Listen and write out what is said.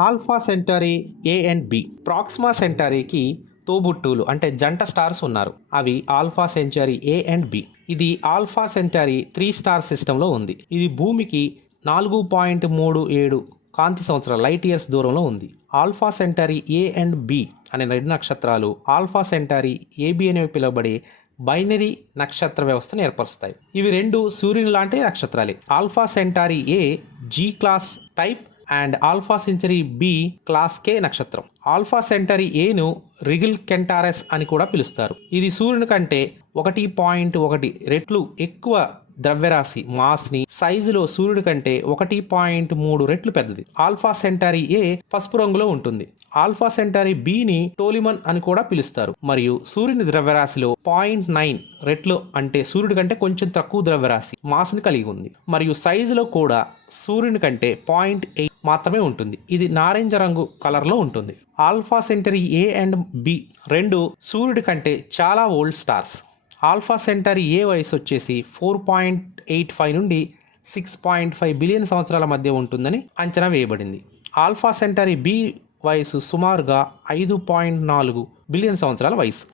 Alpha Centauri A and B. Proxima సెంటరీకి తోబుట్టువులు అంటే జంట స్టార్స్ ఉన్నారు. అవి Alpha Centauri A and B. ఇది ఆల్ఫా సెంటరీ 3 స్టార్ సిస్టంలో ఉంది. ఇది భూమికి 4.37 కాంతి సంవత్సరాల లైట్ ఇయర్స్ దూరంలో ఉంది. Alpha Centauri A and B అనే 2 నక్షత్రాలు ఆల్ఫా సెంటరీ ఏబి అనేవి పిలువబడే బైనరీ నక్షత్ర వ్యవస్థను ఏర్పరుస్తాయి. ఇవి 2 సూర్యుని లాంటి నక్షత్రాలే. Alpha Centauri A G class type and Alpha Centauri B class K నక్షత్రం. ఆల్ఫా సెంటరీ ఏను రిగిల్ కెంటారస్ అని కూడా పిలుస్తారు. ఇది సూర్యుని కంటే 1.1 రెట్లు ఎక్కువ ద్రవ్యరాశి మాస్ని సైజులో సూర్యుడి కంటే 1.3 రెట్లు పెద్దది. ఆల్ఫా సెంటరీ ఏ పసుపు రంగులో ఉంటుంది. ఆల్ఫా సెంటరీ బిని టోలిమన్ అని కూడా పిలుస్తారు మరియు సూర్యుని ద్రవ్యరాశిలో 0.9 రెట్లు అంటే సూర్యుడి కంటే కొంచెం తక్కువ ద్రవ్యరాశి మాస్ని కలిగి ఉంది మరియు సైజులో కూడా సూర్యుని కంటే 0.8 మాత్రమే ఉంటుంది. ఇది నారింజ రంగు కలర్లో ఉంటుంది. Alpha Centauri A and B 2 సూర్యుడి కంటే చాలా ఓల్డ్ స్టార్స్. ఆల్ఫా సెంటరీ ఏ వయసు వచ్చేసి 4.85 నుండి 6.5 బిలియన్ సంవత్సరాల మధ్య ఉంటుందని అంచనా వేయబడింది. ఆల్ఫా సెంటరీ బి వయసు సుమారుగా 5.4 బిలియన్ సంవత్సరాల వయసు.